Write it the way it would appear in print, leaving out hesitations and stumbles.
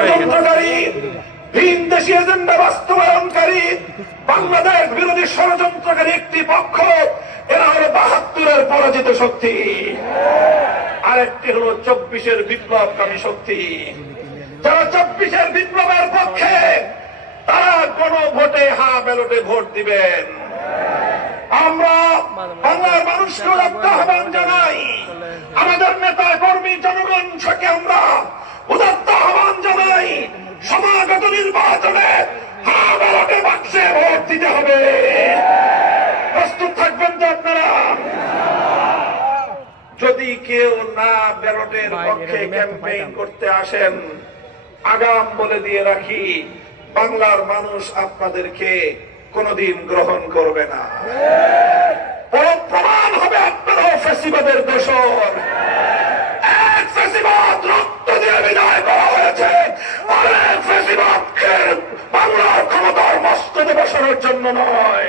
ষড়যন্ত্রকারী, ভিনদেশী agenda বাস্তবায়নকারী, Bangladesh বিরোধী ষড়যন্ত্রকারী একটি পক্ষ, এরা হলো ৭২-এর পরাজিত শক্তি। আরেকটি হলো ২৪-এর বিপ্লবকামী শক্তি। যারা ২৪-এর বিপ্লবের পক্ষে, তারা গণভোটে ব্যালটে ভোট দিবেন। আমরা বাংলার মানুষকে আহ্বান জানাই, আমাদের নেতা কর্মী জনগণ থেকে আমরা উদাত্ত আহ্বান জানাই, সমাগত নির্বাচনে ব্যালটে বাক্সে ভোট দিতে হবে। প্রস্তুত থাকবেন তো আপনারা? যদি কেউ না ব্যালটের পক্ষে ক্যাম্পেইন করতে আসেন, আগাম বলে দিয়ে রাখি, বাংলার মানুষ আপনাদেরকে কোনদিন গ্রহণ করবে না। প্রমাণ হবে আপনারাও ফ্যাসিবাদের দোসর। এক ফ্যাসিবাদ রক্ত দিয়ে বিদায় করা হয়েছে, আরেক ফ্যাসিবাদকে বাংলার ক্ষমতার মস্তকে বসানোর জন্য নয়।